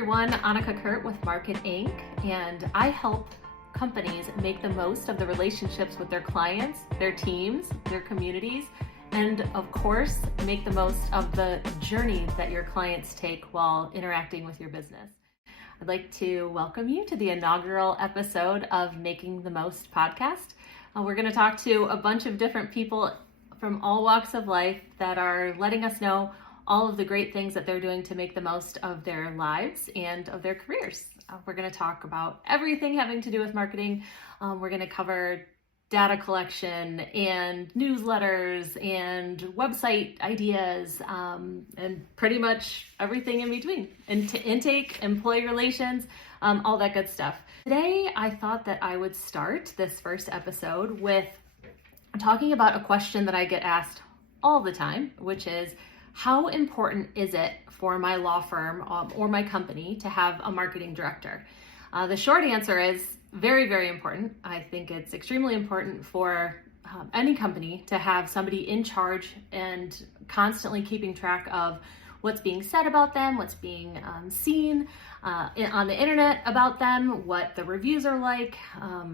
everyone, Annika Kurt with Market Inc. and I help companies make the most of the relationships with their clients, their teams, their communities, and of course, make the most of the journey that your clients take while interacting with your business. I'd like to welcome you to the inaugural episode of Making the Most podcast. We're going to talk to a bunch of different people from all walks of life that are letting us know all of the great things that they're doing to make the most of their lives and of their careers. We're going to talk about everything having to do with marketing. We're going to cover data collection and newsletters and website ideas and pretty much everything in between. Intake, employee relations, all that good stuff. Today, I thought that I would start this first episode with talking about a question that I get asked all the time, which is, how important is it for my law firm or my company to have a marketing director? The short answer is very, very important. I think it's extremely important for any company to have somebody in charge and constantly keeping track of what's being said about them, what's being seen on the internet about them, what the reviews are like,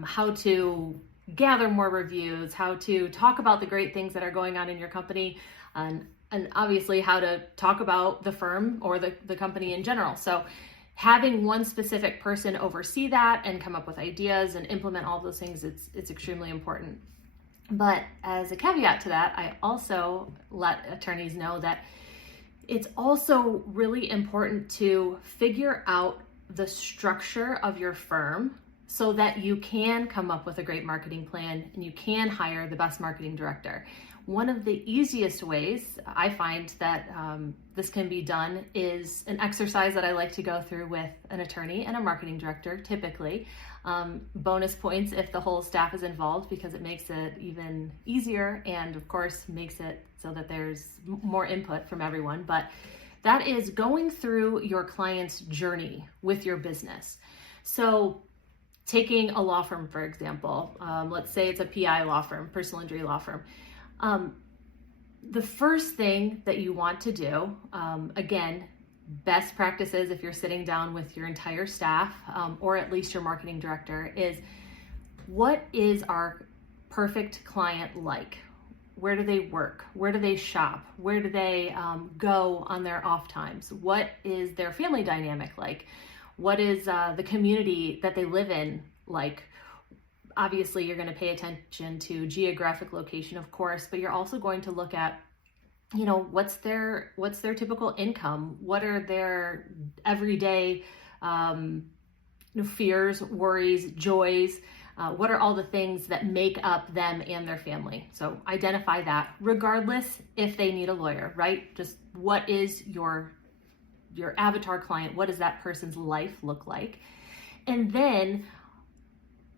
how to gather more reviews, how to talk about the great things that are going on in your company, and obviously how to talk about the firm or the company in general. So having one specific person oversee that and come up with ideas and implement all those things, it's extremely important. But as a caveat to that, I also let attorneys know that it's also really important to figure out the structure of your firm so that you can come up with a great marketing plan and you can hire the best marketing director. One of the easiest ways I find that this can be done is an exercise that I like to go through with an attorney and a marketing director, typically. Bonus points if the whole staff is involved because it makes it even easier and of course makes it so that there's more input from everyone. But that is going through your client's journey with your business. So taking a law firm, for example, let's say it's a PI law firm, personal injury law firm. The first thing that you want to do, again, best practices if you're sitting down with your entire staff or at least your marketing director, is what is our perfect client like? Where do they work? Where do they shop? Where do they go on their off times? What is their family dynamic like? What is the community that they live in like? Obviously, you're going to pay attention to geographic location, of course, but you're also going to look at, what's their typical income? What are their everyday fears, worries, joys? What are all the things that make up them and their family? So identify that, regardless if they need a lawyer, right? Just what is your avatar client? What does that person's life look like? And then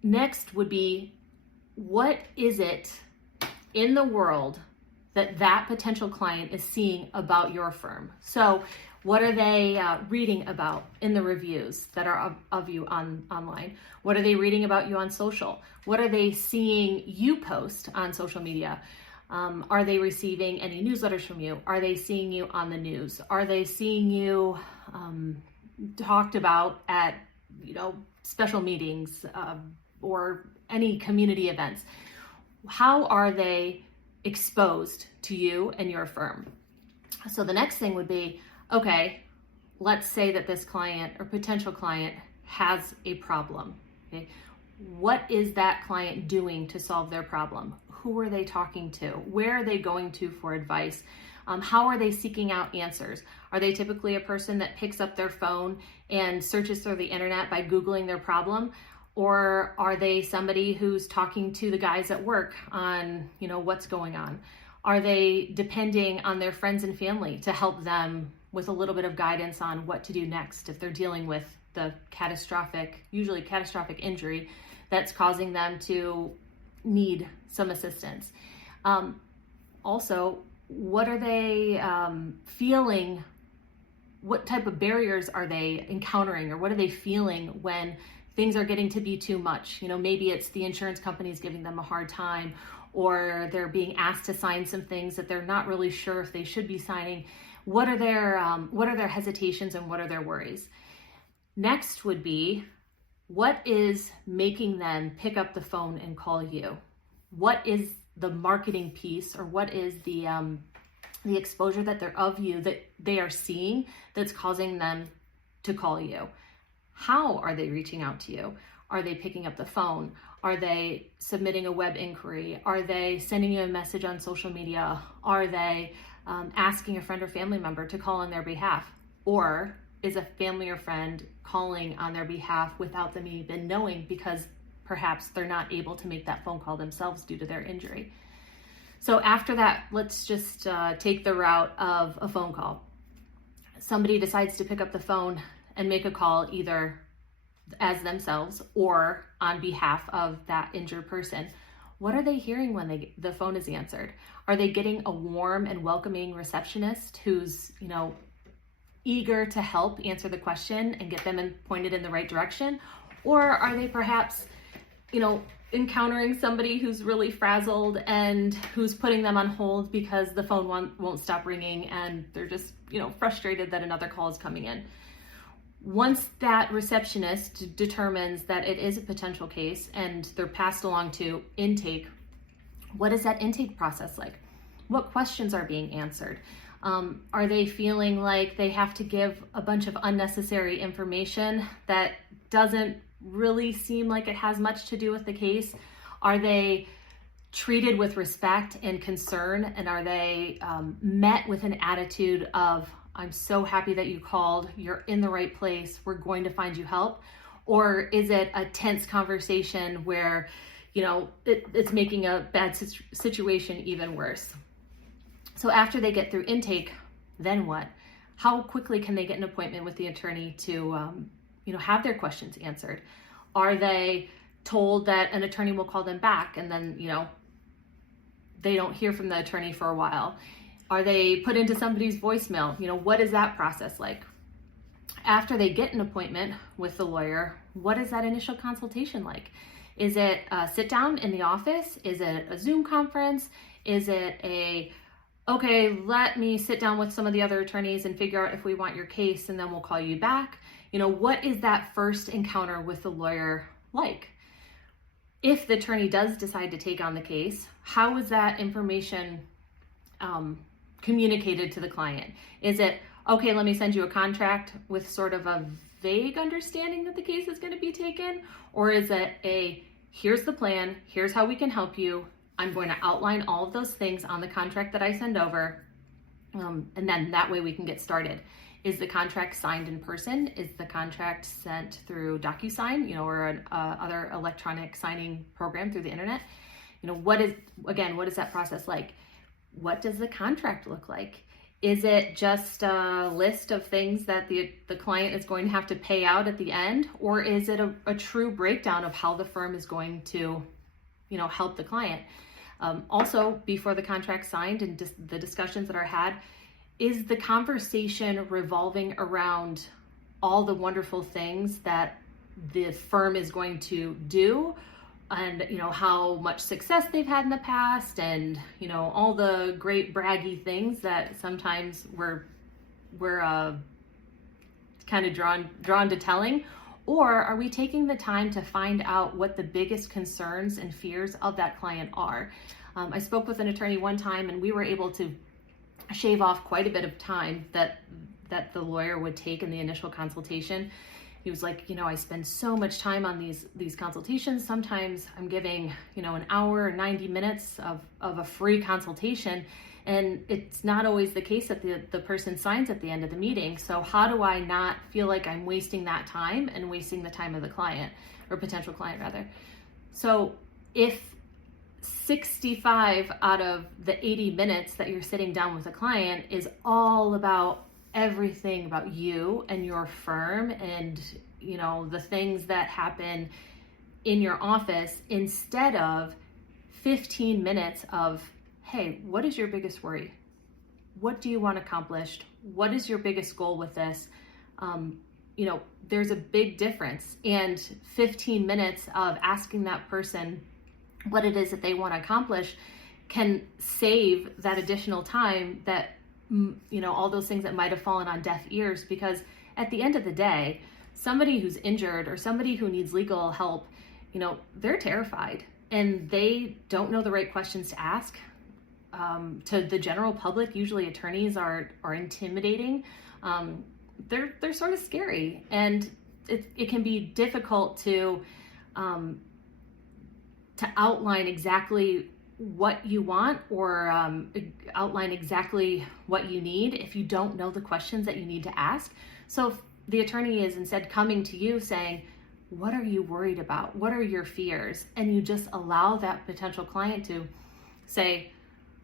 next would be, what is it in the world that potential client is seeing about your firm? So what are they reading about in the reviews that are of you online? What are they reading about you on social? What are they seeing you post on social media? Are they receiving any newsletters from you? Are they seeing you on the news? Are they seeing you talked about at special meetings or any community events? How are they exposed to you and your firm? So the next thing would be, okay, let's say that this client or potential client has a problem. Okay, what is that client doing to solve their problem? Who are they talking to? Where are they going to for advice? How are they seeking out answers? Are they typically a person that picks up their phone and searches through the internet by Googling their problem? Or are they somebody who's talking to the guys at work on, what's going on? Are they depending on their friends and family to help them with a little bit of guidance on what to do next if they're dealing with the usually catastrophic injury that's causing them to need some assistance? Also, what are they feeling? What type of barriers are they encountering, or what are they feeling when things are getting to be too much? Maybe it's the insurance companies giving them a hard time, or they're being asked to sign some things that they're not really sure if they should be signing. What are their hesitations and what are their worries? Next would be, what is making them pick up the phone and call you? What is the marketing piece, or what is the exposure that they're of you that they are seeing that's causing them to call you? How are they reaching out to you? Are they picking up the phone? Are they submitting a web inquiry? Are they sending you a message on social media? Are they asking a friend or family member to call on their behalf? Or is a family or friend calling on their behalf without them even knowing, because perhaps they're not able to make that phone call themselves due to their injury? So after that, let's just take the route of a phone call. Somebody decides to pick up the phone and make a call, either as themselves or on behalf of that injured person. What are they hearing when the phone is answered? Are they getting a warm and welcoming receptionist who's, eager to help answer the question and get them pointed in the right direction? Or are they perhaps, encountering somebody who's really frazzled and who's putting them on hold because the phone won't stop ringing, and they're just, frustrated that another call is coming in? Once that receptionist determines that it is a potential case and they're passed along to intake, what is that intake process like? What questions are being answered? Are they feeling like they have to give a bunch of unnecessary information that doesn't really seem like it has much to do with the case? Are they treated with respect and concern? And are they met with an attitude of, I'm so happy that you called, you're in the right place, we're going to find you help? Or is it a tense conversation where, it's making a bad situation even worse? So after they get through intake, then what? How quickly can they get an appointment with the attorney to, have their questions answered? Are they told that an attorney will call them back, and then, they don't hear from the attorney for a while? Are they put into somebody's voicemail? What is that process like? After they get an appointment with the lawyer, what is that initial consultation like? Is it a sit down in the office? Is it a Zoom conference? Is it okay, let me sit down with some of the other attorneys and figure out if we want your case, and then we'll call you back? What is that first encounter with the lawyer like? If the attorney does decide to take on the case, how is that information communicated to the client? Is it, okay, let me send you a contract with sort of a vague understanding that the case is going to be taken? Or is it here's the plan, here's how we can help you, I'm going to outline all of those things on the contract that I send over, and then that way we can get started? Is the contract signed in person? Is the contract sent through DocuSign, or an other electronic signing program through the internet? What is that process like? What does the contract look like? Is it just a list of things that the client is going to have to pay out at the end? Or is it a true breakdown of how the firm is going to, help the client? Also, before the contract's signed and the discussions that are had, is the conversation revolving around all the wonderful things that the firm is going to do, and how much success they've had in the past, and all the great braggy things that sometimes we're kind of drawn to telling? Or are we taking the time to find out what the biggest concerns and fears of that client are? I spoke with an attorney one time, and we were able to shave off quite a bit of time that the lawyer would take in the initial consultation. He was like, I spend so much time on these consultations. Sometimes I'm giving, an hour or 90 minutes of a free consultation, and it's not always the case that the person signs at the end of the meeting. So how do I not feel like I'm wasting that time and wasting the time of the client, or potential client rather? So if 65 out of the 80 minutes that you're sitting down with a client is all about everything about you and your firm and the things that happen in your office, instead of 15 minutes of, hey, what is your biggest worry? What do you want accomplished? What is your biggest goal with this? There's a big difference. And 15 minutes of asking that person what it is that they want to accomplish can save that additional time that, all those things that might have fallen on deaf ears. Because at the end of the day, somebody who's injured or somebody who needs legal help, they're terrified and they don't know the right questions to ask. To the general public, usually attorneys are intimidating. They're sort of scary, and it can be difficult to outline exactly what you want or outline exactly what you need if you don't know the questions that you need to ask. So if the attorney is instead coming to you saying, what are you worried about? What are your fears? And you just allow that potential client to say,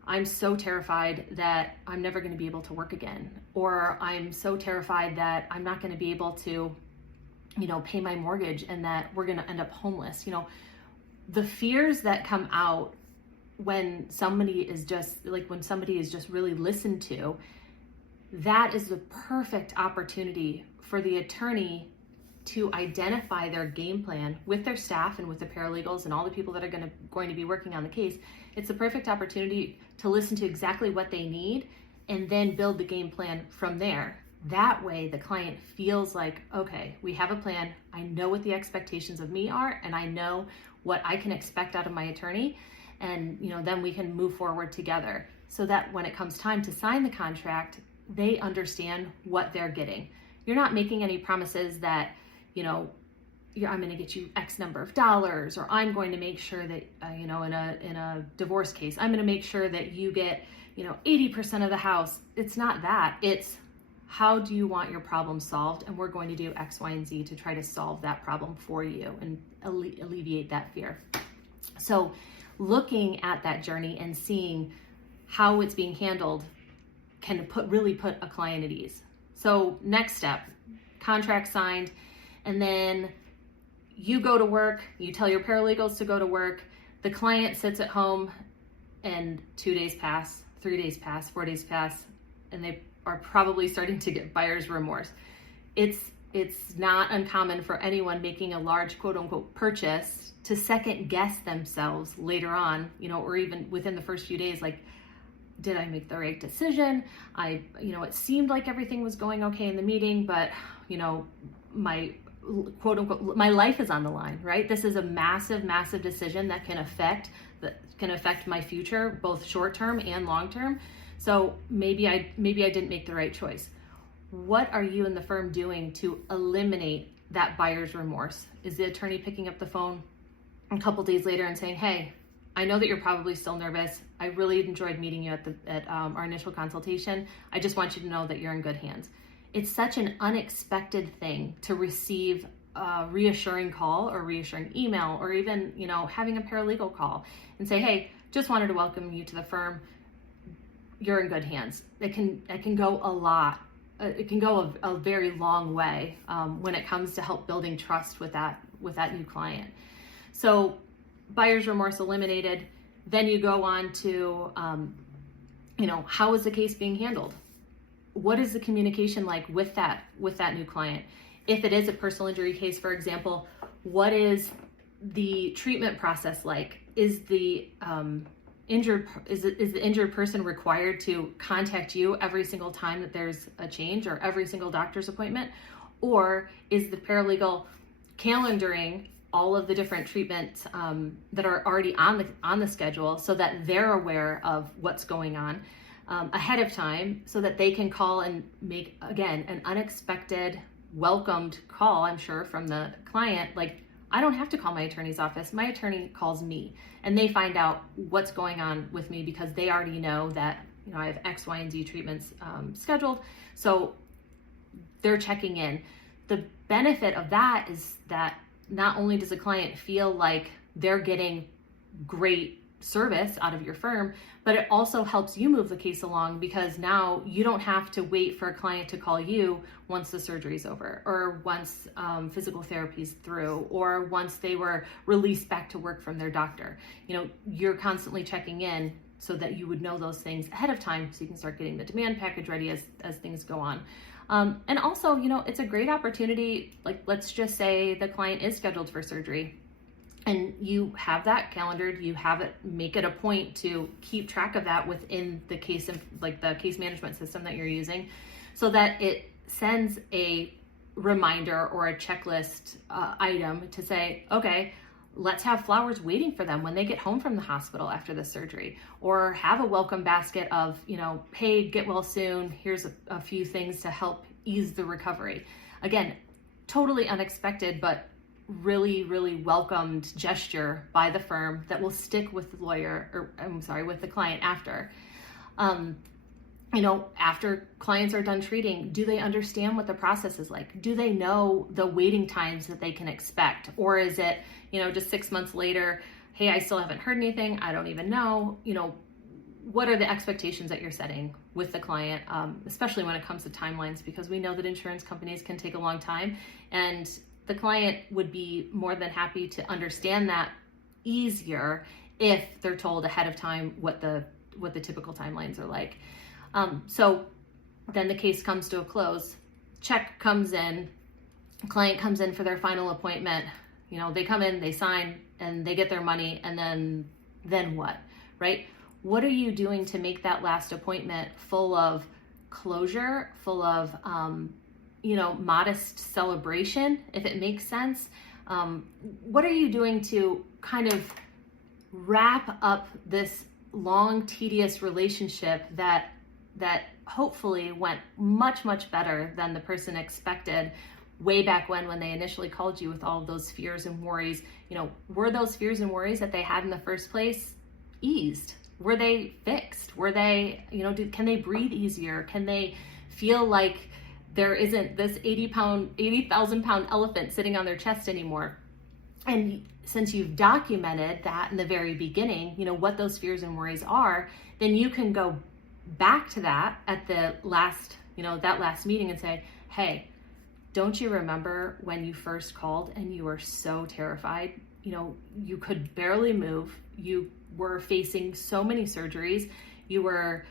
I'm so terrified that I'm never going to be able to work again, or I'm so terrified that I'm not going to be able to, pay my mortgage and that we're going to end up homeless. The fears that come out when somebody is just really listened to, that is the perfect opportunity for the attorney to identify their game plan with their staff and with the paralegals and all the people that are going to be working on the case. It's the perfect opportunity to listen to exactly what they need and then build the game plan from there. That way the client feels like, okay, we have a plan. I know what the expectations of me are, and I know what I can expect out of my attorney. And then we can move forward together so that when it comes time to sign the contract, they understand what they're getting. You're not making any promises that, I'm going to get you X number of dollars, or I'm going to make sure that, in a divorce case, I'm going to make sure that you get, 80% of the house. It's not that. It's how do you want your problem solved? And we're going to do X, Y, and Z to try to solve that problem for you and alleviate that fear. So looking at that journey and seeing how it's being handled can really put a client at ease. So next step, contract signed, and then you go to work, you tell your paralegals to go to work, the client sits at home, and 2 days pass, 3 days pass, 4 days pass, and they are probably starting to get buyer's remorse. It's not uncommon for anyone making a large quote unquote purchase to second guess themselves later on, or even within the first few days, like, did I make the right decision? It seemed like everything was going okay in the meeting, but, my quote unquote, my life is on the line, right? This is a massive, massive decision that can affect my future, both short-term and long-term. So maybe I didn't make the right choice. What are you and the firm doing to eliminate that buyer's remorse? Is the attorney picking up the phone a couple days later and saying, hey, I know that you're probably still nervous. I really enjoyed meeting you at our initial consultation. I just want you to know that you're in good hands. It's such an unexpected thing to receive a reassuring call or reassuring email, or even, having a paralegal call and say, hey, just wanted to welcome you to the firm. You're in good hands. It can go a lot. It can go a very long way when it comes to help building trust with that new client. So buyer's remorse eliminated. Then you go on to, how is the case being handled? What is the communication like with that new client? If it is a personal injury case, for example, what is the treatment process like? Is the injured person required to contact you every single time that there's a change, or every single doctor's appointment? Or is the paralegal calendaring all of the different treatments that are already on the schedule so that they're aware of what's going on ahead of time, so that they can call and make, again, an unexpected welcomed call, I'm sure, from the client, like, I don't have to call my attorney's office. My attorney calls me, and they find out what's going on with me because they already know that, I have X, Y, and Z treatments scheduled. So they're checking in. The benefit of that is that not only does the client feel like they're getting great service out of your firm, but it also helps you move the case along, because now you don't have to wait for a client to call you once the surgery's over, or once physical therapy's through, or once they were released back to work from their doctor. You're constantly checking in so that you would know those things ahead of time, so you can start getting the demand package ready as things go on. And also, it's a great opportunity. Like, let's just say the client is scheduled for surgery, and you have that calendared, you have it, make it a point to keep track of that within the case, like the case management system that you're using, so that it sends a reminder or a checklist item to say, okay, let's have flowers waiting for them when they get home from the hospital after the surgery, or have a welcome basket of, hey, get well soon. Here's a few things to help ease the recovery. Again, totally unexpected, but really, really welcomed gesture by the firm that will stick with the with the client after. After clients are done treating, do they understand what the process is like? Do they know the waiting times that they can expect? Or is it, just 6 months later, hey, I still haven't heard anything. I don't even know. What are the expectations that you're setting with the client, especially when it comes to timelines, because we know that insurance companies can take a long time, and the client would be more than happy to understand that easier if they're told ahead of time what the typical timelines are like. So then the case comes to a close, check comes in, client comes in for their final appointment, they come in, they sign, and they get their money, and then what, right? What are you doing to make that last appointment full of closure, full of, modest celebration, if it makes sense? What are you doing to kind of wrap up this long, tedious relationship that hopefully went much, much better than the person expected way back when they initially called you with all of those fears and worries? Were those fears and worries that they had in the first place eased? Were they fixed? Were they, can they breathe easier? Can they feel like there isn't this 80,000 pound elephant sitting on their chest anymore? And since you've documented that in the very beginning, what those fears and worries are, then you can go back to that at the last, that last meeting and say, hey, don't you remember when you first called and you were so terrified? You could barely move. You were facing so many surgeries. You were,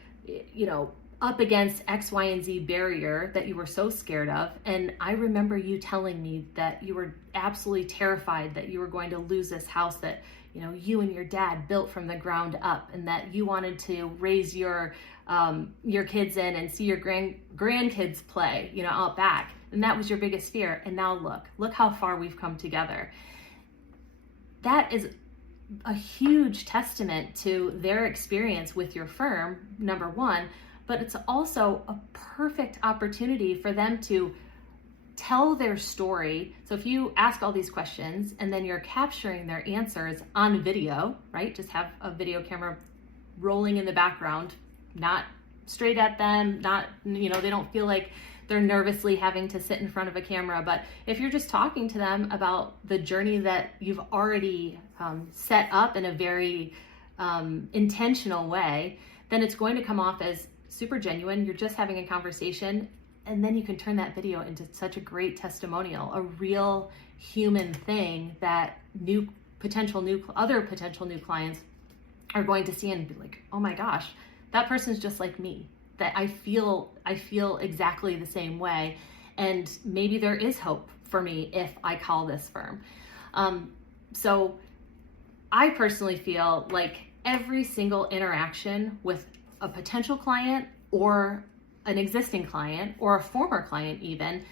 up against X, Y, and Z barrier that you were so scared of. And I remember you telling me that you were absolutely terrified that you were going to lose this house that, you and your dad built from the ground up, and that you wanted to raise your kids in and see your grandkids play, out back. And that was your biggest fear. And now look how far we've come together. That is a huge testament to their experience with your firm, number one, but it's also a perfect opportunity for them to tell their story. So if you ask all these questions and then you're capturing their answers on video, right? Just have a video camera rolling in the background, not straight at them, not, they don't feel like they're nervously having to sit in front of a camera. But if you're just talking to them about the journey that you've already set up in a very intentional way, then it's going to come off as super genuine. You're just having a conversation, and then you can turn that video into such a great testimonial, a real human thing that other potential new clients are going to see and be like, oh my gosh, that person's just like me. That I feel exactly the same way, and maybe there is hope for me if I call this firm. So I personally feel like every single interaction with a potential client or an existing client or a former client even,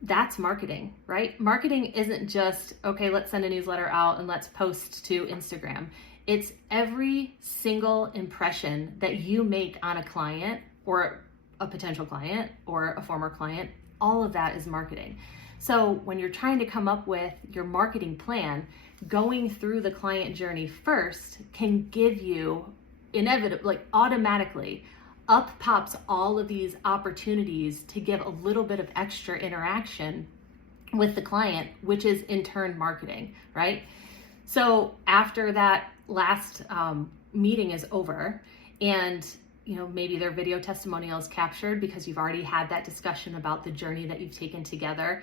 that's marketing, right? Marketing isn't just, okay, let's send a newsletter out and let's post to Instagram. It's every single impression that you make on a client or a potential client or a former client. All of that is marketing. So when you're trying to come up with your marketing plan, going through the client journey first can give you automatically up pops all of these opportunities to give a little bit of extra interaction with the client, which is in turn marketing, right? So after that last meeting is over, and maybe their video testimonial is captured because you've already had that discussion about the journey that you've taken together,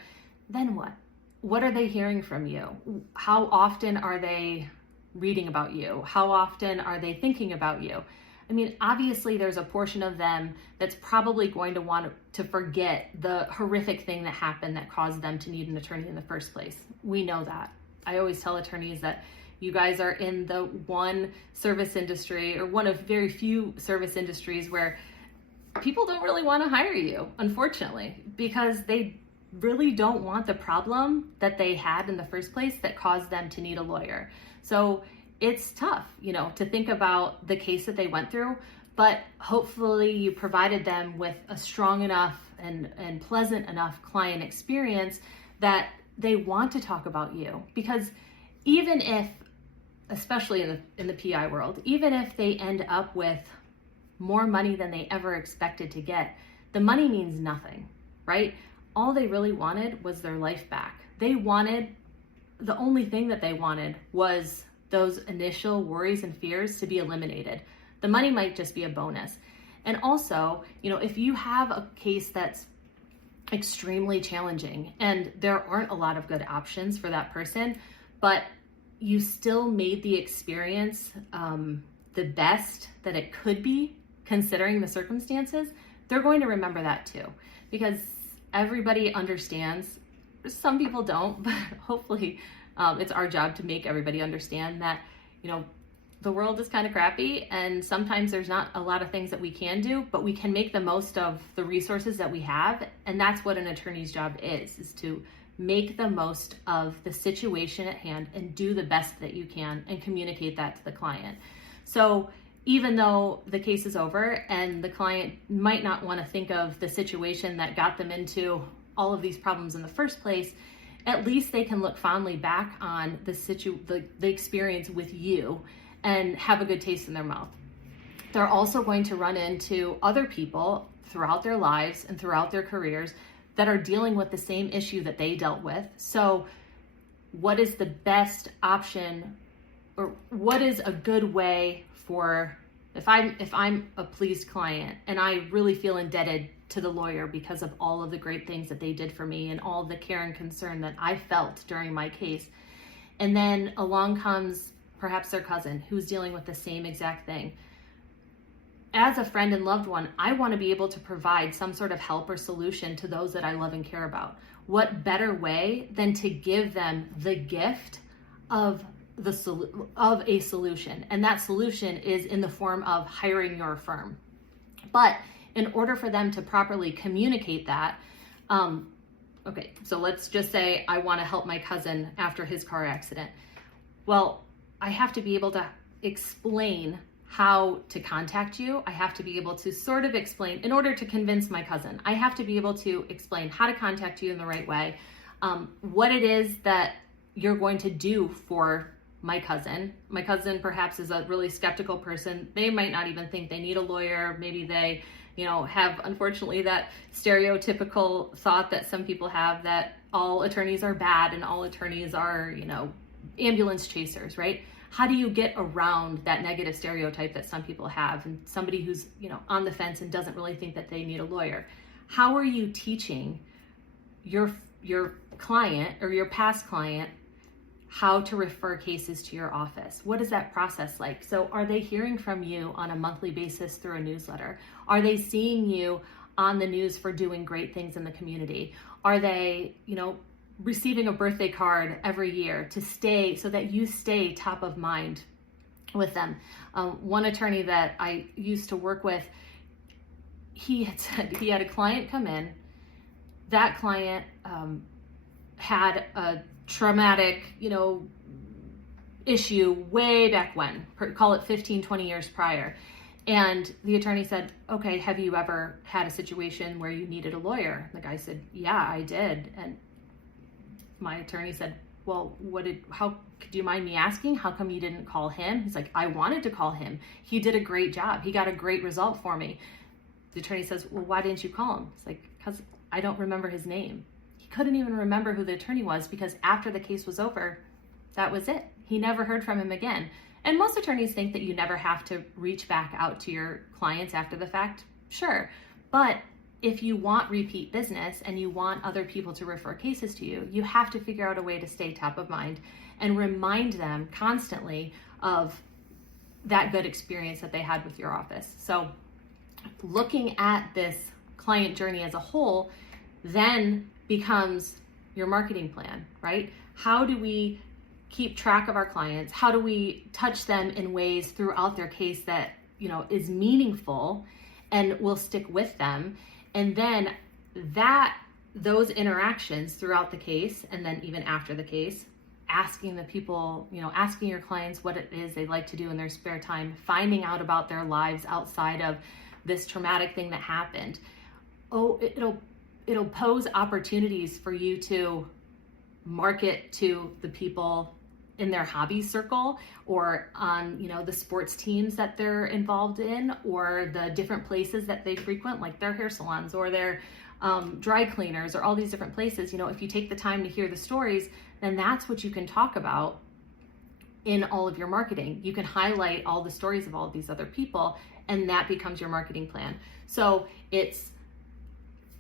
then what? What are they hearing from you? How often are they reading about you? How often are they thinking about you? I mean, obviously there's a portion of them that's probably going to want to forget the horrific thing that happened that caused them to need an attorney in the first place. We know that. I always tell attorneys that you guys are in the one service industry, or one of very few service industries, where people don't really want to hire you, unfortunately, because they really don't want the problem that they had in the first place that caused them to need a lawyer. So it's tough, to think about the case that they went through, but hopefully you provided them with a strong enough and pleasant enough client experience that they want to talk about you. Because even if, especially in the PI world, even if they end up with more money than they ever expected to get, the money means nothing, right? All they really wanted was their life back. The only thing that they wanted was those initial worries and fears to be eliminated. The money might just be a bonus. And also, if you have a case that's extremely challenging and there aren't a lot of good options for that person, but you still made the experience the best that it could be considering the circumstances, they're going to remember that too. Because everybody understands, some people don't, but hopefully it's our job to make everybody understand that, the world is kind of crappy and sometimes there's not a lot of things that we can do, but we can make the most of the resources that we have. And that's what an attorney's job is to make the most of the situation at hand and do the best that you can and communicate that to the client. So even though the case is over and the client might not want to think of the situation that got them into all of these problems in the first place, at least they can look fondly back on the experience with you and have a good taste in their mouth. They're also going to run into other people throughout their lives and throughout their careers that are dealing with the same issue that they dealt with. So what is the best option, or what is a good way for, if I'm a pleased client and I really feel indebted to the lawyer because of all of the great things that they did for me and all the care and concern that I felt during my case, and then along comes perhaps their cousin who's dealing with the same exact thing. As a friend and loved one, I want to be able to provide some sort of help or solution to those that I love and care about. What better way than to give them the gift of a solution? And that solution is in the form of hiring your firm. But in order for them to properly communicate that, okay, so let's just say I want to help my cousin after his car accident. Well, I have to be able to explain how to contact you. I have to be able to sort of explain, in order to convince my cousin, I have to be able to explain how to contact you in the right way, what it is that you're going to do for my cousin. My cousin perhaps is a really skeptical person. They might not even think they need a lawyer. Maybe they, have, unfortunately, that stereotypical thought that some people have that all attorneys are bad and all attorneys are, ambulance chasers, right? How do you get around that negative stereotype that some people have, and somebody who's, on the fence and doesn't really think that they need a lawyer? How are you teaching your client or your past client how to refer cases to your office? What is that process like? So are they hearing from you on a monthly basis through a newsletter? Are they seeing you on the news for doing great things in the community? Are they, receiving a birthday card every year so that you stay top of mind with them? One attorney that I used to work with, he had said he had a client come in. That client had a traumatic, issue way back when, call it 15, 20 years prior. And the attorney said, okay, have you ever had a situation where you needed a lawyer? The guy said, yeah, I did. And my attorney said, well, do you mind me asking, how come you didn't call him? He's like, I wanted to call him. He did a great job. He got a great result for me. The attorney says, well, why didn't you call him? It's like, because I don't remember his name. He couldn't even remember who the attorney was because after the case was over, that was it. He never heard from him again. And most attorneys think that you never have to reach back out to your clients after the fact. Sure. But if you want repeat business and you want other people to refer cases to you, you have to figure out a way to stay top of mind and remind them constantly of that good experience that they had with your office. So looking at this client journey as a whole then becomes your marketing plan, right? How do we keep track of our clients? How do we touch them in ways throughout their case that, is meaningful and will stick with them? And then that those interactions throughout the case, and then even after the case, asking the people, asking your clients what it is they like to do in their spare time, finding out about their lives outside of this traumatic thing that happened. It'll pose opportunities for you to market to the people in their hobby circle, or on the sports teams that they're involved in, or the different places that they frequent, like their hair salons or their dry cleaners, or all these different places. If you take the time to hear the stories, then that's what you can talk about in all of your marketing. You can highlight all the stories of all of these other people, and that becomes your marketing plan. So it's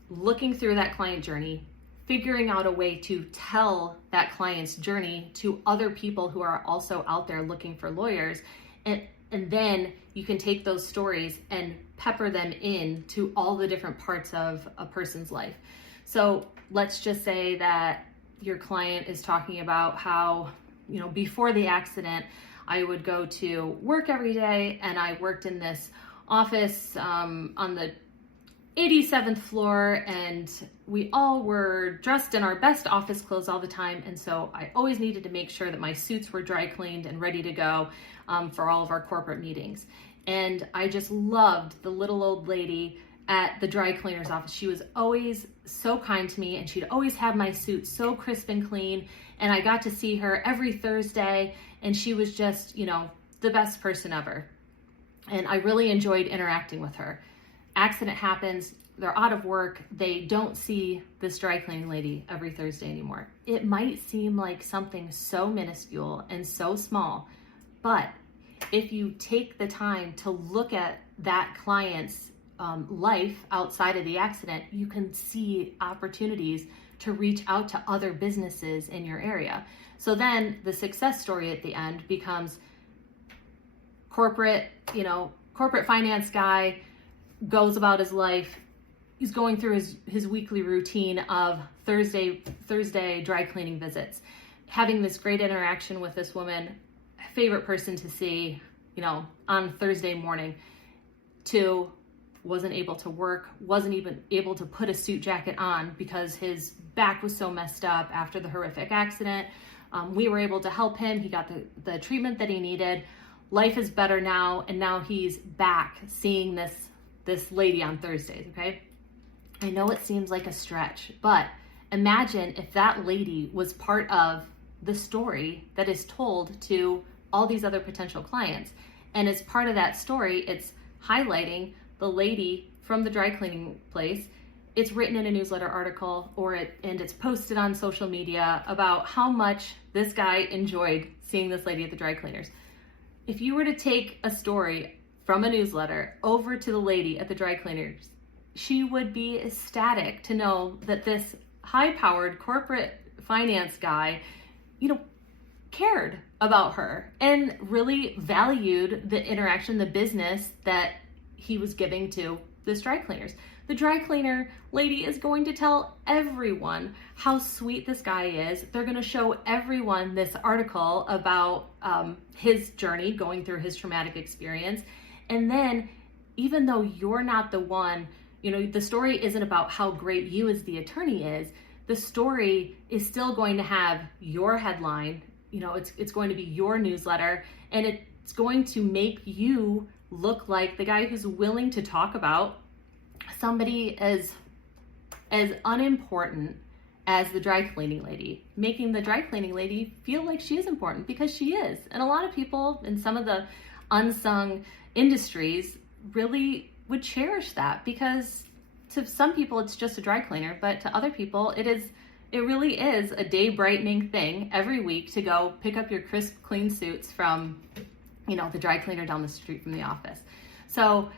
looking through that client journey, figuring out a way to tell that client's journey to other people who are also out there looking for lawyers. And then you can take those stories and pepper them in to all the different parts of a person's life. So let's just say that your client is talking about how, before the accident, I would go to work every day, and I worked in this office on the 87th floor, and we all were dressed in our best office clothes all the time. And so I always needed to make sure that my suits were dry cleaned and ready to go for all of our corporate meetings. And I just loved the little old lady at the dry cleaner's office. She was always so kind to me, and she'd always have my suit so crisp and clean. And I got to see her every Thursday, and she was just, the best person ever. And I really enjoyed interacting with her. Accident happens, they're out of work, they don't see this dry cleaning lady every Thursday anymore. It might seem like something so minuscule and so small, but if you take the time to look at that client's life outside of the accident, you can see opportunities to reach out to other businesses in your area. So then the success story at the end becomes corporate finance guy goes about his life. He's going through his weekly routine of Thursday dry cleaning visits, having this great interaction with this woman, favorite person to see, on Thursday morning, to wasn't able to work, wasn't even able to put a suit jacket on because his back was so messed up after the horrific accident. We were able to help him. He got the treatment that he needed. Life is better now, and now he's back seeing this lady on Thursdays, okay? I know it seems like a stretch, but imagine if that lady was part of the story that is told to all these other potential clients. And as part of that story, it's highlighting the lady from the dry cleaning place. It's written in a newsletter article, and it's posted on social media about how much this guy enjoyed seeing this lady at the dry cleaners. If you were to take a story from a newsletter over to the lady at the dry cleaners, she would be ecstatic to know that this high-powered corporate finance guy, cared about her and really valued the interaction, the business that he was giving to this dry cleaners. The dry cleaner lady is going to tell everyone how sweet this guy is. They're going to show everyone this article about his journey going through his traumatic experience. And then, even though you're not the one, the story isn't about how great you as the attorney is, the story is still going to have your headline, it's going to be your newsletter, and it's going to make you look like the guy who's willing to talk about somebody as unimportant as the dry cleaning lady, making the dry cleaning lady feel like she is important, because she is. And a lot of people in some of the unsung industries really would cherish that, because to some people it's just a dry cleaner, but to other people it really is a day brightening thing every week to go pick up your crisp, clean suits from, the dry cleaner down the street from the office. So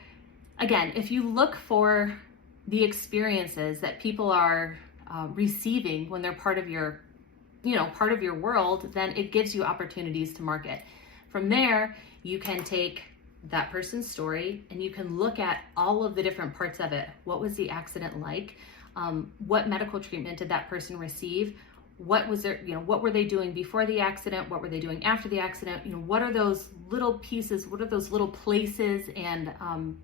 again, if you look for the experiences that people are receiving when they're part of your world, then it gives you opportunities to market. From there, you can take that person's story and you can look at all of the different parts of it. What was the accident like? What medical treatment did that person receive? what was there, what were they doing before the accident? What were they doing after the accident? What are those little pieces? What are those little places and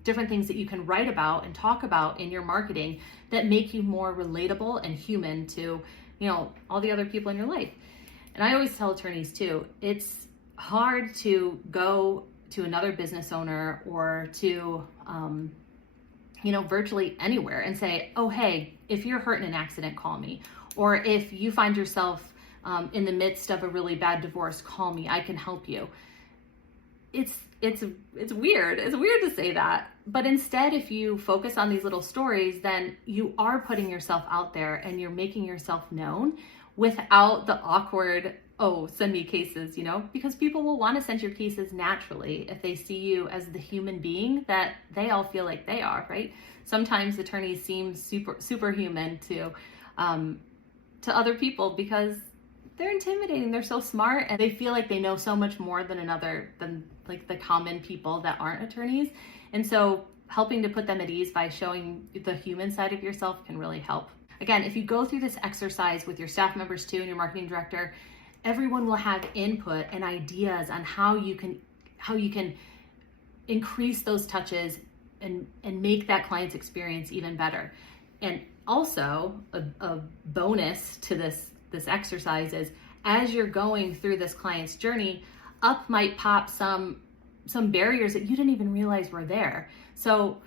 different things that you can write about and talk about in your marketing that make you more relatable and human to, all the other people in your life? And I always tell attorneys too, it's hard to go to another business owner or to, virtually anywhere and say, oh, hey, if you're hurt in an accident, call me. Or if you find yourself in the midst of a really bad divorce, call me, I can help you. It's weird. It's weird to say that. But instead, if you focus on these little stories, then you are putting yourself out there and you're making yourself known without the awkward, oh, send me cases, because people will want to send your cases naturally if they see you as the human being that they all feel like they are, right? Sometimes attorneys seem superhuman to other people because they're intimidating. They're so smart and they feel like they know so much more than like the common people that aren't attorneys. And so helping to put them at ease by showing the human side of yourself can really help. Again, if you go through this exercise with your staff members too and your marketing director, everyone will have input and ideas on how you can increase those touches and make that client's experience even better. And also a bonus to this exercise is as you're going through this client's journey, up might pop some barriers that you didn't even realize were there. So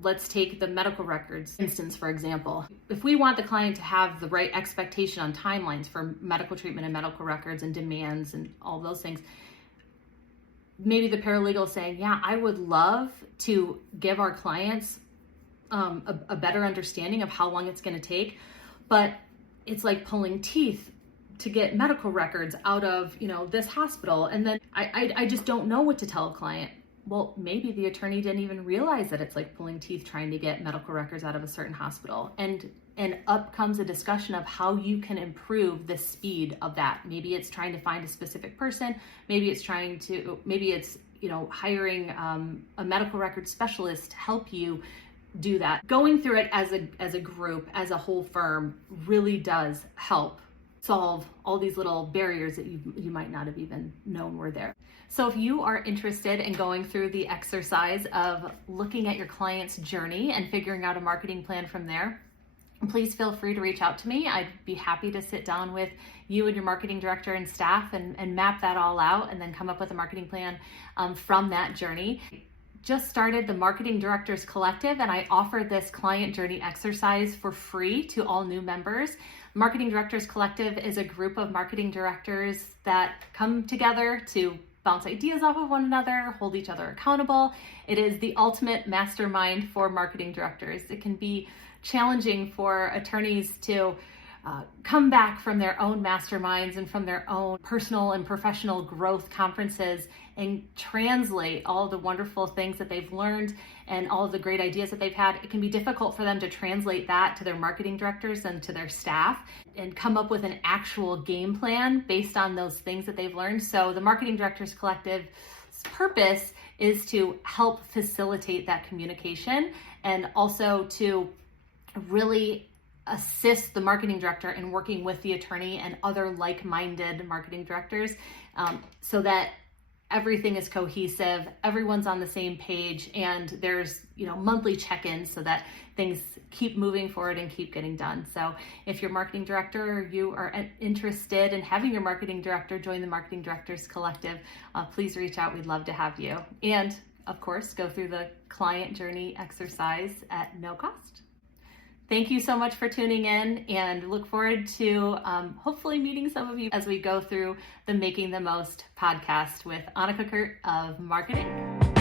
let's take the medical records instance, for example. If we want the client to have the right expectation on timelines for medical treatment and medical records and demands and all those things, maybe the paralegal saying, yeah, I would love to give our clients a better understanding of how long it's going to take, but it's like pulling teeth to get medical records out of, this hospital. And then I just don't know what to tell a client. Well, maybe the attorney didn't even realize that it's like pulling teeth trying to get medical records out of a certain hospital. And up comes a discussion of how you can improve the speed of that. Maybe it's trying to find a specific person. Maybe it's hiring a medical record specialist to help you do that. Going through it as a group, as a whole firm, really does help solve all these little barriers that you might not have even known were there. So if you are interested in going through the exercise of looking at your client's journey and figuring out a marketing plan from there, please feel free to reach out to me. I'd be happy to sit down with you and your marketing director and staff and map that all out and then come up with a marketing plan from that journey. Just started the Marketing Directors Collective, and I offer this client journey exercise for free to all new members. Marketing Directors Collective is a group of marketing directors that come together to bounce ideas off of one another, hold each other accountable. It is the ultimate mastermind for marketing directors. It can be challenging for attorneys to come back from their own masterminds and from their own personal and professional growth conferences and translate all the wonderful things that they've learned and all of the great ideas that they've had. It can be difficult for them to translate that to their marketing directors and to their staff and come up with an actual game plan based on those things that they've learned. So the Marketing Directors Collective's purpose is to help facilitate that communication and also to really assist the marketing director in working with the attorney and other like-minded marketing directors so that everything is cohesive, everyone's on the same page, and there's monthly check-ins so that things keep moving forward and keep getting done. So if you're marketing director or you are interested in having your marketing director join the Marketing Directors Collective, please reach out. We'd love to have you. And of course, go through the client journey exercise at no cost. Thank you so much for tuning in, and look forward to hopefully meeting some of you as we go through the Making the Most podcast with Annika Kurt of Marketing.